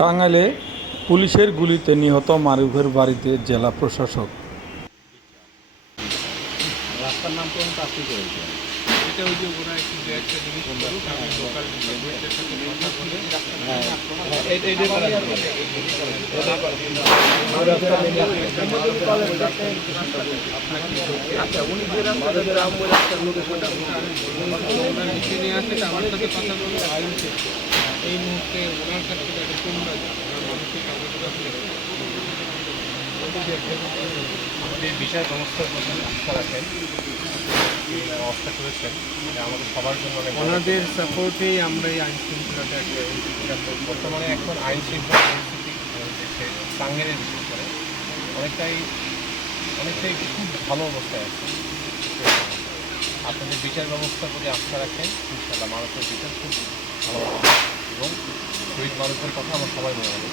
টাঙ্গাইলে পুলিশের গুলিতে নিহত মারুফের বাড়িতে জেলা প্রশাসক। রাস্তার নাম কোন আপনি করেছেন? এটা ওই যে ওরা একটু দু একটা জিনিস করুক, আমি লোকাল ডিপার্টমেন্টের সাথে কথা বলে ওনার নিচে নিয়ে আসে, আমার সাথে কথা বলে এই মুহূর্তে ওনার কাছ থেকে একটা তোমরা যান, ওনার মানসিক কাগজটা আমাদের বিচার ব্যবস্থার প্রতি আস্থা রাখেন, ব্যবস্থা করেছেন, এটা আমাদের সবার জন্য অনেক ওনাদের সাপোর্টেই আমরা এই আইন শৃঙ্খলাটা বর্তমানে এখন আইন শৃঙ্খলা পরিস্থিতি টাঙ্গাইলে বিশেষ করে অনেকটাই খুব ভালো অবস্থায় আছে। আপনাদের বিচার ব্যবস্থার প্রতি আস্থা রাখেন, ইনশাআল্লাহ মানুষের বিচার খুব ভালো হবে এবং শহীদ মানুষের কথা আমরা সবাই মনে রাখবো।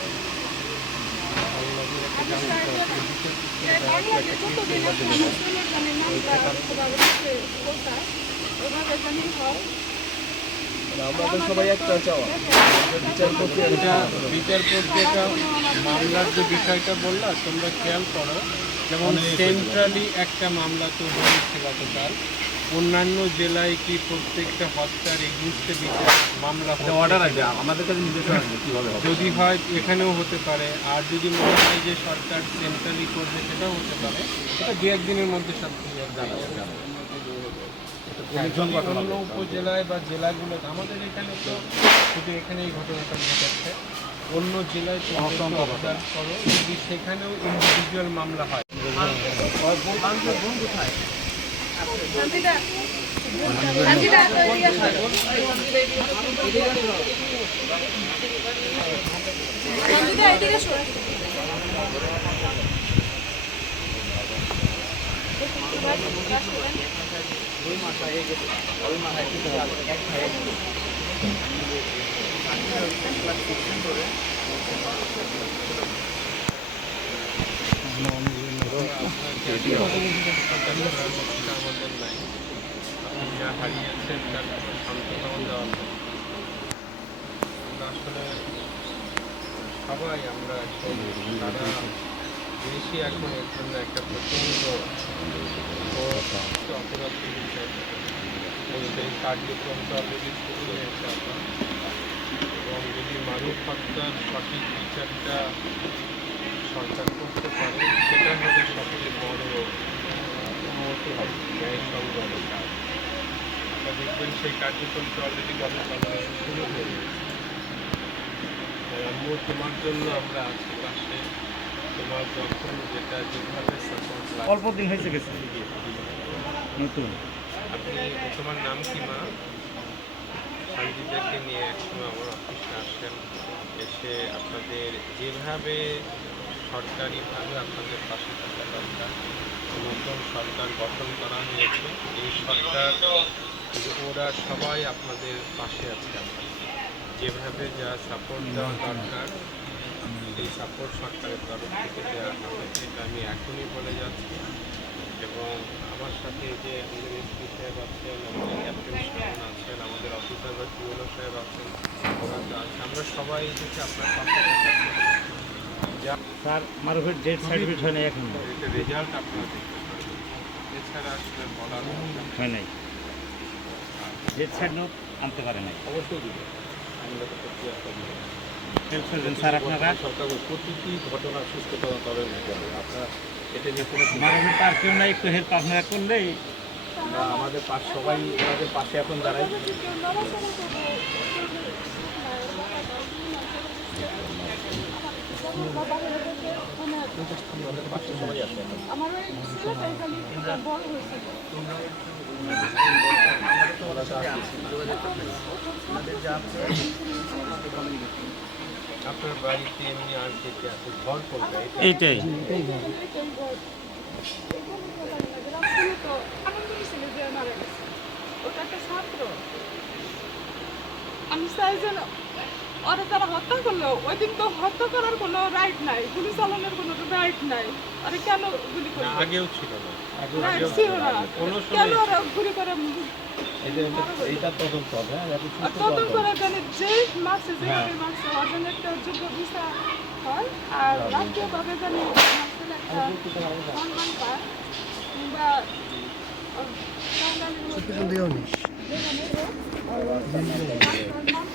আমাদের সবাই একটা চাওয়া বিচারপতি এটা মামলার যে বিষয়টা বললা তোমরা খেয়াল করো, যেমন সেন্ট্রালি একটা মামলা তো হয়েছে গতকাল, অন্যান্য জেলায় কি প্রত্যেকটা হত্যার এগেইনস্টে বিচার মামলা অর্ডার আছে আমাদের কাছে নির্দেশনা আছে কীভাবে হবে। যদি হয় এখানেও হতে পারে, আর যদি মনে হয় যে সরকার সেন্ট্রালি করবে সেটাও হতে পারে। এটা দু একদিনের মধ্যে সব ক্লিয়ার জানা অন্য উপজেলায় বা জেলাগুলোতে, আমাদের এখানে তো শুধু এখানে এই ঘটনাটা ঘটেছে, অন্য জেলায় অবজার্ভ করো, যদি সেখানেও ইন্ডিভিজুয়াল মামলা হয়। আমাদের নাই, আপনি যা হারিয়েছেন তার সান্ত্বনাও দেওয়া নেই। আসলে সবাই আমরা সারা দেশই এখন এর জন্য একটা প্রচণ্ড অপরাধের বিষয়, সেই কার্যক্রমটা অলরেডি শুরু হয়েছে আপনার, এবং যদি মারুফ হত্যার সঠিক বিচারটা সরকার করতে পারে সেটা হলে সবচেয়ে বড় ন্যায়সঙ্গত কাজ। আপনারা দেখবেন সেই কার্যক্রমটা অলরেডি গতকাল শুরু হয়ে গেছে। আম্মু, তোমার জন্য আমরা আছি পাশে, তোমার যখন যেটা যেভাবে সাপোর্ট অল্প দিন হয়েছে গেছে নতুন। আপনি, তোমার নাম কি মা? সঞ্জিতাকে নিয়ে একসময় আমার অফিসে আসেন, এসে আপনাদের যেভাবে সরকারিভাবে আপনাদের পাশে থাকা দরকার, নতুন সরকার গঠন করা হয়েছে, এই সরকার ওরা সবাই আপনাদের পাশে আছে। আপনাদের যেভাবে যা সাপোর্ট দেওয়া দরকার এই সাপোর্ট সরকারের তরফ থেকে দেওয়া হবে, এটা আমি এখনই বলে যাচ্ছি। এবং আমার সাথে যে আমাদের এসপি সাহেব আছেন, আমাদের ক্যাপ্টেন সাহেব আছেন, আমাদের অফিসার বা পিওলো সাহেব আছেন, ওরা তো আছে, আমরা সবাই এসেছি আপনার পাশে থাকার। স্যার মারুফের ডেথ সার্টিফিকেট হয় নাই এখন, এটা রেজাল্ট আপনারা দেখতে পারেন, এছাড়া আসলে বলার হয় নাই, ডেথ সার্টিফিকেট আনতে পারে নাই। অবশ্যই দিবে। আমরা তো প্রক্রিয়াটা দিব। হেল্প করবেন স্যার আপনারা। সরকার প্রতিটি ঘটনার সুস্থ তদন্ত হবে না কেন আপনারা এটা নিয়ে কোনো মারুফের তার কেউ নাই, একটু হেল্প আপনারা করলেই আমরা আমাদের পাশ সবাই ওনাদের পাশে এখন দাঁড়াই। আমাদের পাশে সবাই আছে এখন। আমার ওই ছেলেটাই খালি বড় হয়েছে। আপনার বাড়িতে এমনি আর যেতে আছে ঘর করবে এইটাই। আমি চাই যেন ওরা যারা হত্যা করলো ওই দিন তো হত্যা করার কোনো রাইট নাই, গুলি চালানোর কোনো রাইট নাই। আরে কেন গুলি করলো? আগেও ছিল না, রাইট ছিল না, কেন ওরা গুলি করে? এইটা তদন্ত হবে, তদন্ত করে জানে যে মারছে, যে মারছে ওর জন্য একটা যোগ্য বিচার আর রাষ্ট্রীয়ভাবে জানি আমার ছেলে একটা সম্মান পায় কিংবা বাঙালির মধ্যে যেখানে হোক, সম্মান